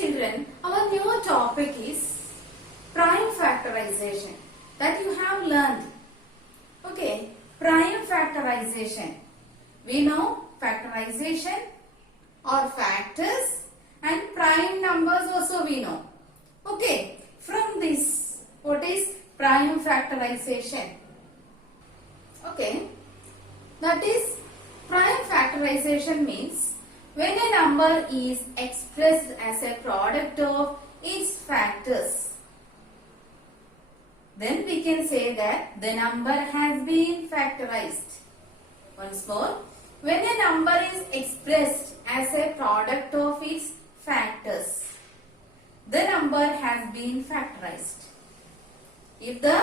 children, our new topic is prime factorization that you have learned. Okay, prime factorization. We know factorization or factors and prime numbers also we know. Okay, from this, what is prime factorization? Okay, that is prime factorization means when a number is expressed as a product of its factors, then we can say that the number has been factorized. Once more, when a number is expressed as a product of its factors, the number has been factorized. If the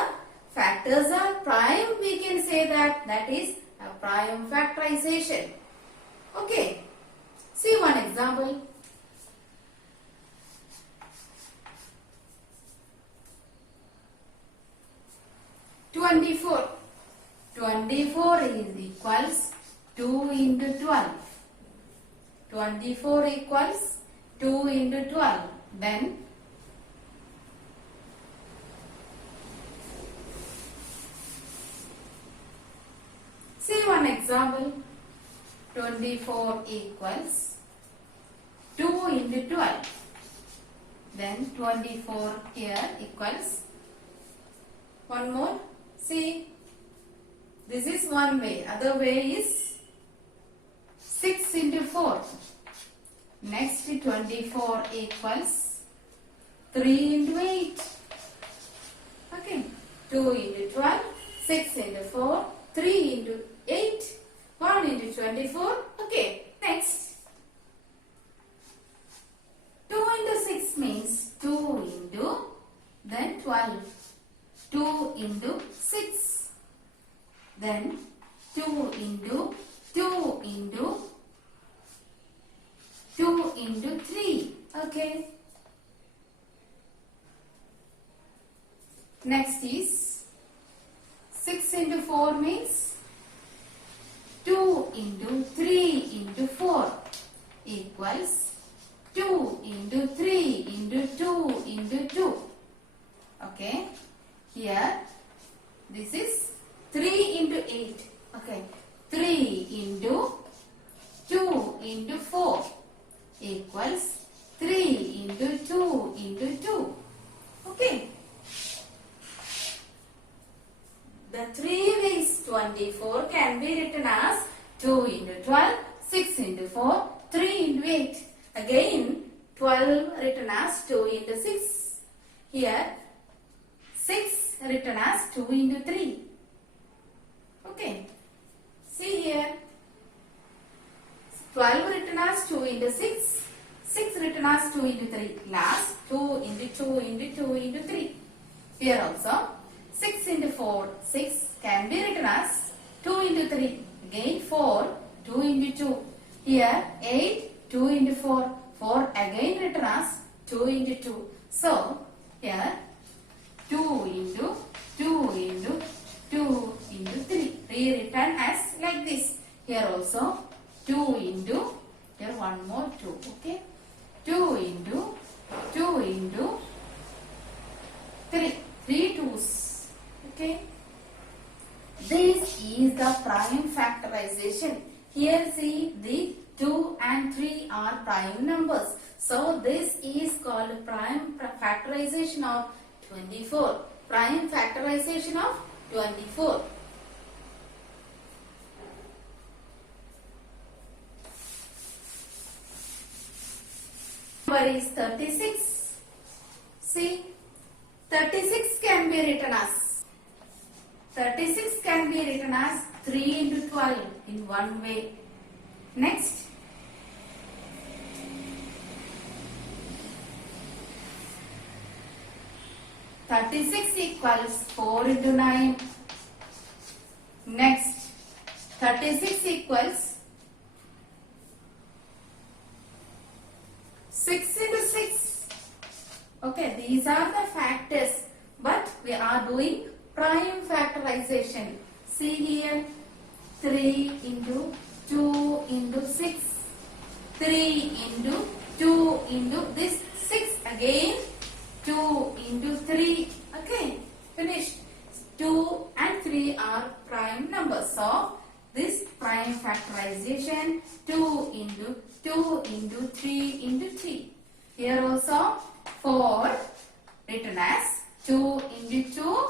factors are prime, we can say that that is a prime factorization. Okay, see one example. "24. 24 is equals 2 into 12. 24 equals 2 into 12. Then see one example. 24 equals 2 into 12. Then 24 here equals one more. See, this is one way. Other way is 6 into 4. Next 24 equals 3 into 8. Okay. 2 into 12, 6 into 4, 3 into 8, 1 into 24. Okay. Next. 2 into 6 means 2 into then 12. 2 into 6. Then 2 into 2 into 2 into 3. Okay. Next is 6 into 4 means 2 into 3 into 4 equals 2 into 3 into 2 into 2. Okay. Here this is 3 into 8. Okay. 3 into 2 into 4 equals 3 into 2 into 2. Okay. The 3 ways 24 can be written as 2 into 12, 6 into 4, 3 into 8. Again 12 written as 2 into 6. Here 6 written as 2 into 3. Okay. See here. 12 written as 2 into 6. 6 written as 2 into 3. Last 2 into 2 into 2 into 3. Here also 6 into 4. 6 can be written as 2 into 3. Again 4. 2 into 2. Here 8. 2 into 4. 4 again written as 2 into 2. So here 2 into 2 into 2 into 3. Rewritten as like this. Here also 2 into, here one more 2. Okay. 2 into 2 into 3. 3 twos. Okay. This is the prime factorization. Here see the 2 and 3 are prime numbers. So this is called prime factorization of 24. Prime factorization of 24. Number is 36. See, 36 can be written as 3 into 12 in one way. Next, 36 equals 4 into 9. Next, 36 equals 6 into 6. Okay, these are the factors, but we are doing prime factorization. See here, 3 into 2 into 6. 3 into 2 into this 6 Again 2 into 3. Okay, finished. 2 and 3 are prime numbers. So this prime factorization 2 into 2 into 3 into 3. Here also 4 written as 2 into 2.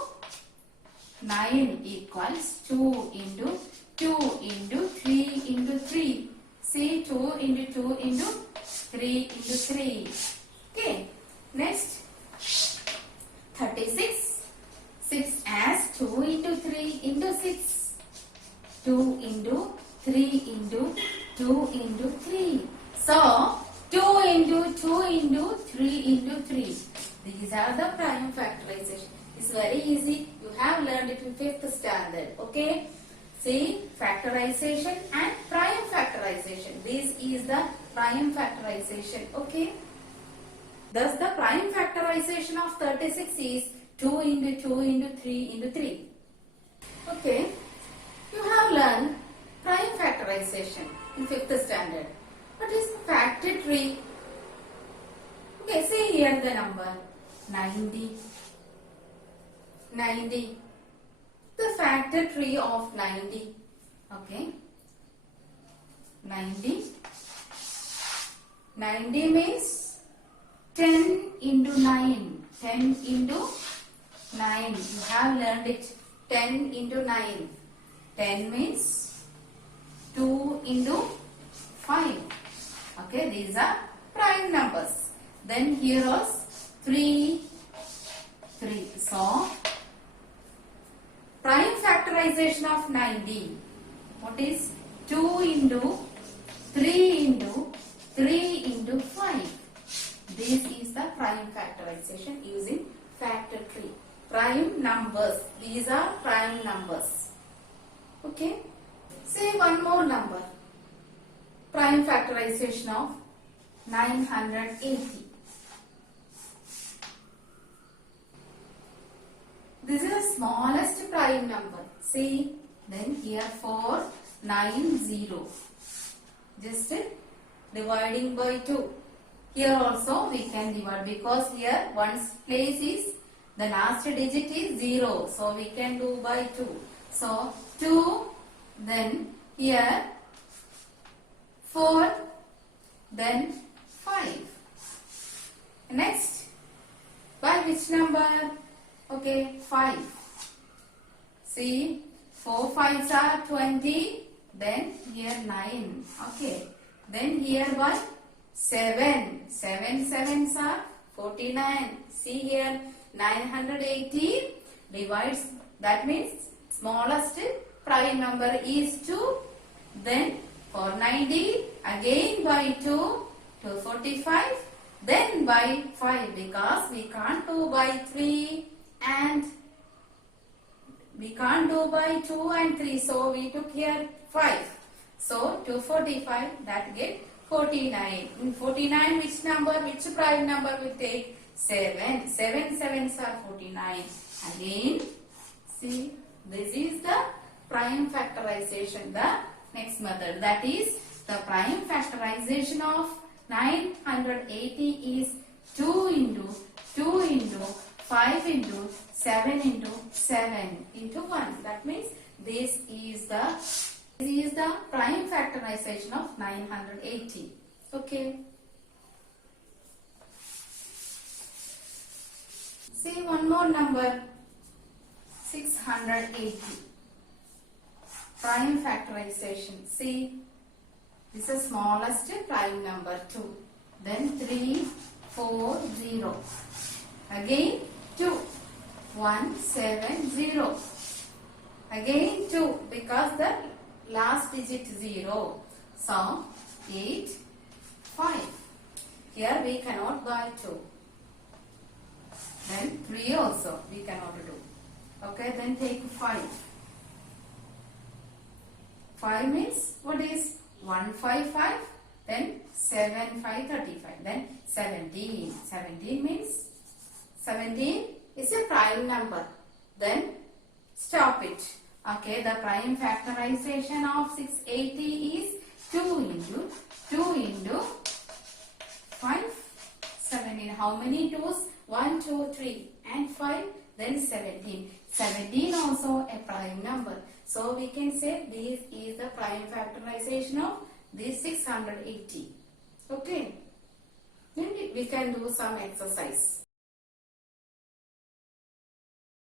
9 equals 2 into 2 into 3 into 3. See 2 into 2 into 3 into 3. Okay. Next 36. 6 as 2 into 3 into 6. 2 into 3 into 2 into 3. So 2 into 2 into 3 into 3. These are the prime factorization. It's very easy. You have learned it in 5th standard. Okay. See, factorization and prime factorization. This is the prime factorization. Okay. Thus, the prime factorization of 36 is 2 into 2 into 3 into 3. Okay. You have learned prime factorization in 5th standard. What is factor tree? Okay, see here the number 90. 90. The factor tree of 90. Okay. 90. 90 means 10 into 9. 10 into 9. You have learned it. 10 into 9. 10 means 2 into 5. Okay, these are prime numbers. Then here is 3. So, prime factorization of 90. What is 2 into 3 into 3 into 5. This is the prime factorization using factor tree. Prime numbers. These are prime numbers. Okay. Say one more number. Prime factorization of 980. This is the smallest prime number. See, then here 490. Just dividing by 2. Here also we can divide because here one's place is, the last digit is 0. So we can do by 2. So 2, then here 4, then 5. Next, by which number? Okay, 5. See, 4 5s are 20. Then here 9. Okay. Then here by 7. 7 7s are 49. See here 980 divides. That means smallest prime number is 2. Then 490 again by 2. 245. Then by 5 because we can't do by 3 and we can't do by 2 and 3. So we took here 5. So 245 that get 49. In 49 which number, which prime number we take? 7. 7 7s are 49. Again see, this is the prime factorization. The next method, that is the prime factorization of 980 is 2 into 2 into 5 into 7 into 7 into 1. That means this is the prime factorization of 980. Okay. See one more number, 680. Prime factorization. See, this is smallest prime number 2. Then 3, 4, 0. Again 2, 1, 7, 0. Again 2 because the last digit 0. So 8, 5. Here we cannot buy 2. Then 3 also we cannot do. Okay, then take 5. 5 means what is 155? Then 7, 5, 35. Then 17. 17 means 17 is a prime number. Then stop it. Okay, the prime factorization of 680 is 2 into 5, 17. How How many 2's? 1, 2, 3 and 5, then 17. 17 also a prime number. So we can say this is the prime factorization of this 680. Okay. Then we can do some exercise.